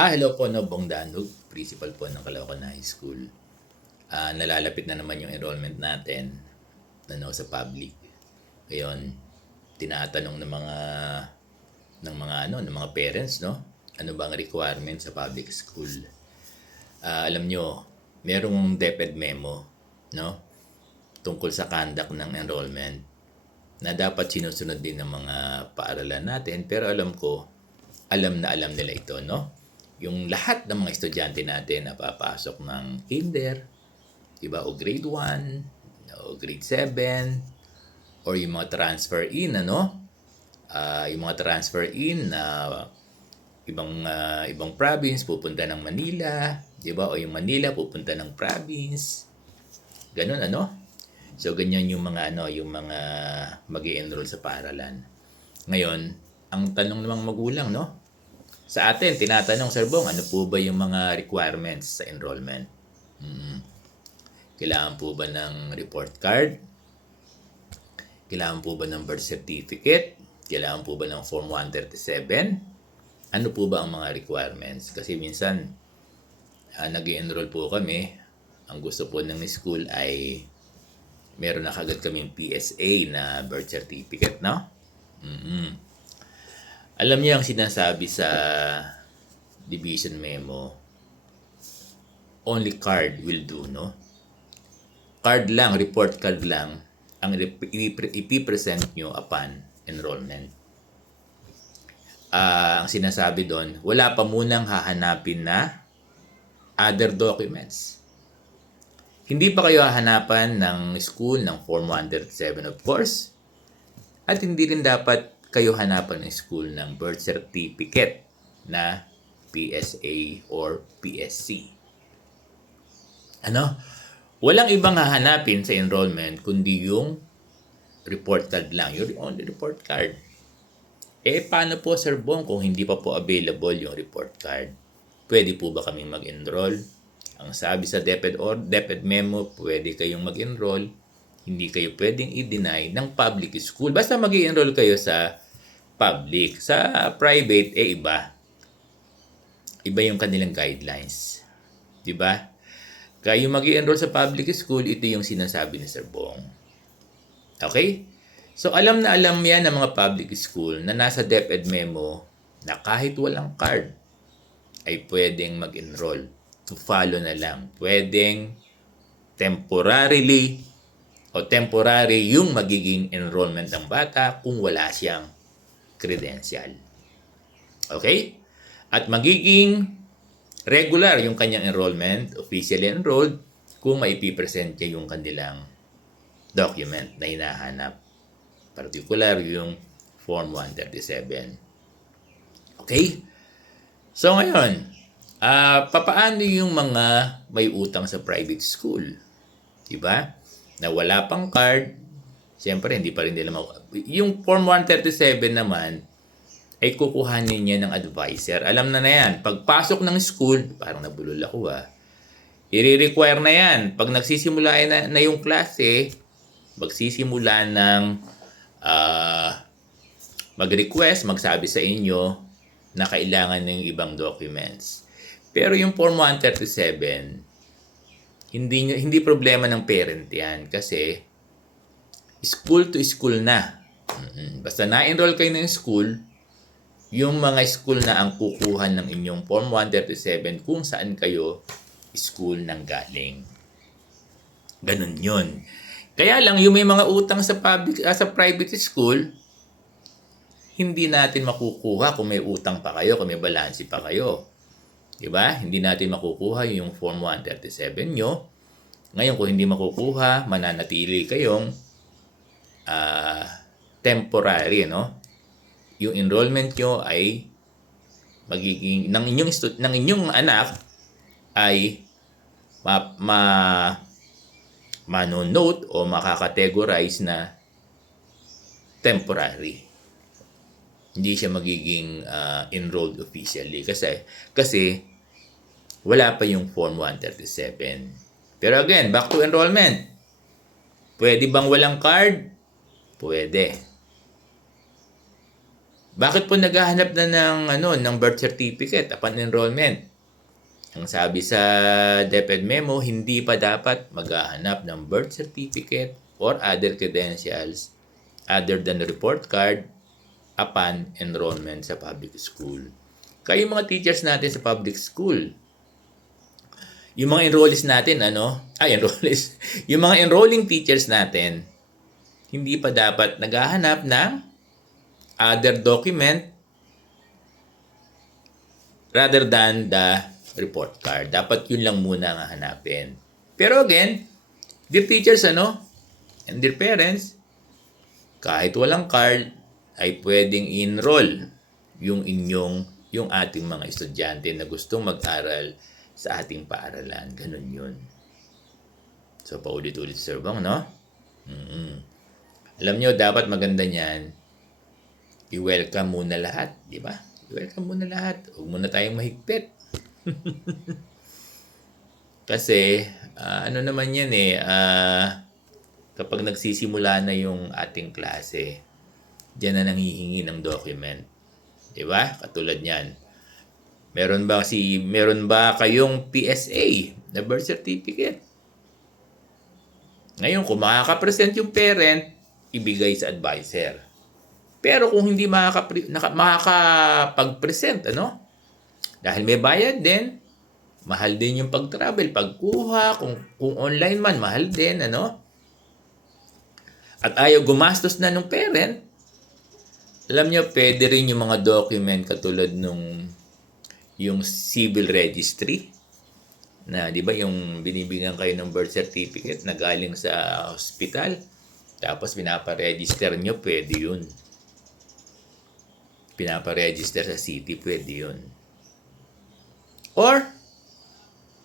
Hello po, no, Bong Danog, principal po ng Caloocan High School. Nalalapit na naman yung enrollment natin sa public. Ngayon, tinatanong ng mga parents, no? Ano bang requirement sa public school? Alam nyo, merong DepEd memo, no? Tungkol sa conduct ng enrollment na dapat sinusunod din ng mga paaralan natin, pero alam na alam nila ito, no? Yung lahat ng mga estudyante natin na papasok ng kinder, diba, o grade 1, o grade 7, or yung mga transfer in, yung mga transfer in na ibang province pupunta ng Manila, diba, o yung Manila pupunta ng province. Ganun, So ganyan yung mga mag-i-enroll sa paaralan. Ngayon, ang tanong ng mga magulang, no? Sa atin, tinatanong, Sir Bong, ano po ba yung mga requirements sa enrollment? Kailangan po ba ng report card? Kailangan po ba ng birth certificate? Kailangan po ba ng Form 137? Ano po ba ang mga requirements? Kasi minsan, nag-i-enroll po kami. Ang gusto po ng school ay meron na kagad kaming PSA na birth certificate, no? Alam niyo ang sinasabi sa division memo, only card will do, no? Card lang, report card lang ang ipipresent nyo upon enrollment. Ang sinasabi doon, wala pa munang hahanapin na other documents. Hindi pa kayo hahanapan ng school ng Form 137, of course. At hindi rin dapat kayo hanapan ng school ng birth certificate na PSA or PSC. Walang ibang hahanapin sa enrollment kundi yung report card lang. Yung only report card. Paano po, Sir Bong, kung hindi pa po available yung report card? Pwede po ba kaming mag-enroll? Ang sabi sa DepEd memo, pwede kayong mag-enroll. Hindi kayo pwedeng i-deny ng public school. Basta mag-i-enroll kayo sa public. Sa private, iba. Iba yung kanilang guidelines. Diba? Kaya yung mag-i-enroll sa public school, ito yung sinasabi ni Sir Bong. Okay? So, alam na alam yan ng mga public school na nasa DepEd memo na kahit walang card, ay pwedeng mag-enroll. To follow na lang. Pwedeng temporary yung magiging enrollment ng bata kung wala siyang credential. Okay? At magiging regular yung kanyang enrollment, officially enrolled, kung maipipresent niya yung kanilang document na hinahanap. Particular yung Form 137. Okay? So ngayon, papaano yung mga may utang sa private school? Diba? Na wala pang card, siyempre hindi pa rin nila yung Form 137 naman, ay kukuhanin niya ng advisor. Alam na yan. Pagpasok ng school, parang nabulol ako i-require na yan. Pag nagsisimula na yung klase, magsisimula ng mag-request, magsabi sa inyo na kailangan ng ibang documents. Pero yung Form 137, hindi problema ng parent yan kasi school to school na. Basta na-enroll kayo ng school, yung mga school na ang kukuha ng inyong Form 137 kung saan kayo school nang galing. Ganun yun. Kaya lang, yung may mga utang sa private school, hindi natin makukuha kung may utang pa kayo, kung may balanse pa kayo. Diba? Hindi natin makukuha yung Form 137 nyo. Ngayon, kung hindi makukuha, mananatili kayong temporary, yung enrollment nyo ay magiging ng inyong anak ay mano-note o makakategorize na temporary. Hindi siya magiging enrolled officially kasi wala pa yung Form 137. Pero again, back to enrollment. Pwede bang walang card? Pwede. Bakit po naghahanap na ng birth certificate upon enrollment? Ang sabi sa DepEd memo, hindi pa dapat maghahanap ng birth certificate or other credentials other than report card upon enrollment sa public school. Kaya yung mga teachers natin sa public school, yung mga enrollees natin, enrollees, yung mga enrolling teachers natin, hindi pa dapat naghahanap ng other document rather than the report card. Dapat yun lang muna ang hanapin. Pero again, dear teachers, and dear parents, kahit walang card, ay pwedeng enroll yung ating mga estudyante na gustong mag-aral sa ating paaralan. Ganun yun. So, paulit-ulit, Sir Bong, no? Alam nyo, dapat maganda niyan, i-welcome muna lahat, di ba? I-welcome muna lahat. Huwag muna tayong mahigpit. Kasi, naman yan kapag nagsisimula na yung ating klase, diyan na nanghihingi ng document. Di ba? Katulad niyan. Meron ba kayong PSA na birth certificate? Ngayon, kung makaka-present yung parent, ibigay sa advisor. Pero kung hindi makakapag-present, dahil may bayad din, mahal din yung pag-travel, pagkuha, kung online man, mahal din, At ayaw gumastos na ng parent, alam niyo, pwede rin yung mga document katulad yung civil registry, na di ba yung binibigyan kayo ng birth certificate na galing sa hospital, tapos pinaparegister nyo, pwede yun. Pinaparegister sa city, pwede yun. Or,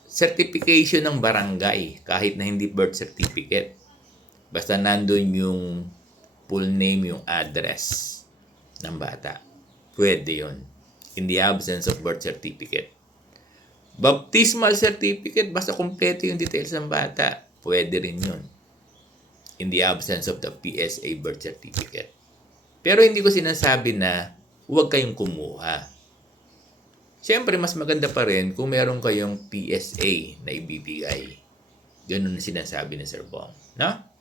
certification ng barangay, kahit na hindi birth certificate. Basta nandun yung full name, yung address ng bata. Pwede yun. In the absence of birth certificate. Baptismal certificate, basta kompleto yung details ng bata. Pwede rin yun. In the absence of the PSA birth certificate. Pero hindi ko sinasabi na huwag kayong kumuha. Siyempre, mas maganda pa rin kung meron kayong PSA na ibibigay. Ganun na sinasabi ni Sir Bong. No?